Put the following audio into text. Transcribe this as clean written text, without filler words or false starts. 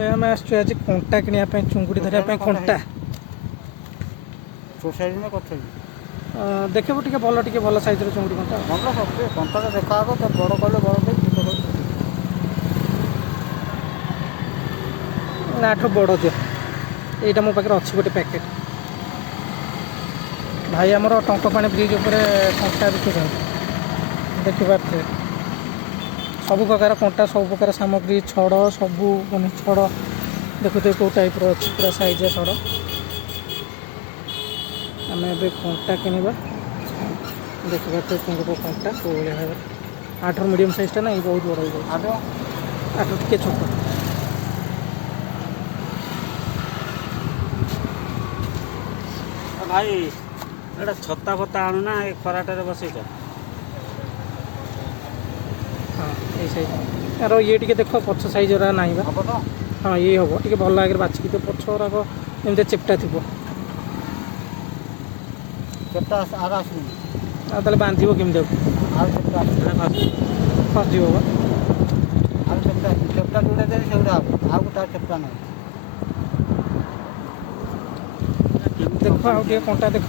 आम आज कंटा कि चुंगुड़ी धरने कंटा देखो टे भल टे भल सैज चुंगुड़ी कंटा ଭଲ ସବୁ କଣ୍ଟାଟା ଦେଖା ହବ ତ ବଡ଼ କଲେ ବଡ଼ ଦେଇ ଛୋଟ କଲେ ଛୋଟ। आठ बड़ दियो यहाँ मो पाखे अच्छी गोटे पैकेट भाई आमर टंकपाणी ब्रिज उपर कंटा बिकुं देखिपे सब प्रकार कंटा सब प्रकार सामग्री छड़ सबू मानने छड़ देखुते कौ टाइप अच्छी पूरा साइज छड़ आम ए कंटा किणवा देखिपे चुंगुड़ कंटा कौ भाई भाव आठ मीडियम साइजटा ना बहुत बड़ हो आठ टे छोट ଭାଇ ଏଇଟା ଛତା ଫତା ଆଣୁନା ଏ ଖରାଟାରେ ବସେଇଛ। हाँ ये साइज यार ये टे देख पछ साइज ना ना ହବ ତ हाँ ये हम टे भल आगे बाछिकी तो पछ गुराक एमती चेपटा थी କେତେ ଆର ଆସୁନି ताले बांध केमी ଆଉ କେତେ ଆସୁନି फसज ଆଉ କେତେ କେତେଟା ଯୋଉଟା ଦେଲେ ସେଗୁଡ଼ା ହବ ଆଉ ତାର କେତେଟା ନାହିଁ देख आउ कंटा देख